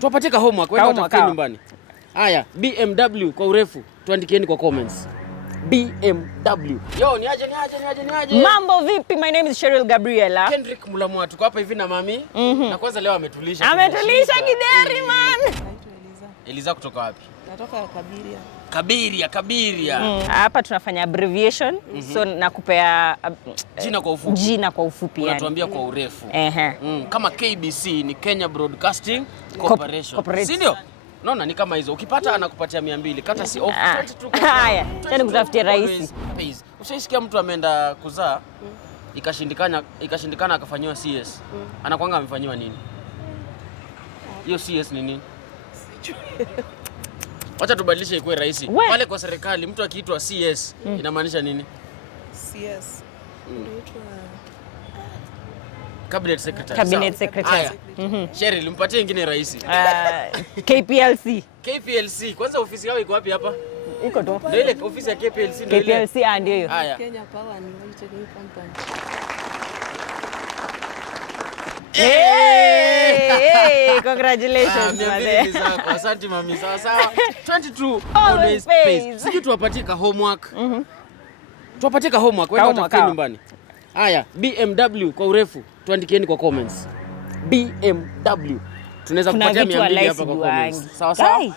Tuwapatie homework wenda utafikia nyumbani. Haya, BMW kwa urefu tuandikieni kwa comments. BMW. Yo, niaje. Mambo vipi? My name is Cheryl Gabriela. Kendrick Mulamwa tuko hapa hivi na mami. Na kwanza leo ametulisha. Kideri man. Eliza kutoka wapi? Natoka Kabiria. Hapa tunafanya abbreviation. So nakupea jina kwa ufupi yani. Unatuambia kwa urefu. Kama KBC ni Kenya Broadcasting Corporation. Si ndio? Naona ni kama hizo. Ukipata anakupatia 200. Kata si off 22. Haya, tena kutafutia rahisi. Ushaisikia mtu ameenda kuzaa ikashindikana akafanywa CS. Anakuanga amefanywa nini? Hiyo CS ni nini? Wacha tubadilishe ikuwe rahisi. Pale kwa serikali mtu akiitwa CS inamaanisha nini? CS. Inaitwa Cabinet Secretary. Cheryl, mpatie nyingine rahisi. KPLC. Kwanza ofisi yao iko wapi hapa? Iko tu. Ndio ile ofisi ya KPLC ndio ile. KPLC ndio hiyo. Kenya Power and Lighting Company. Hey, congratulations mzee. Asante mami. Sawa. 22 always pays. Sisi tuwapatie homework. Tuwapatie homework wenda utafikia nyumbani. Haya, BMW kwa urefu tuandikieni kwa comments. BMW. Tunaweza kupatia 200 hapa kwa comments. Sawa.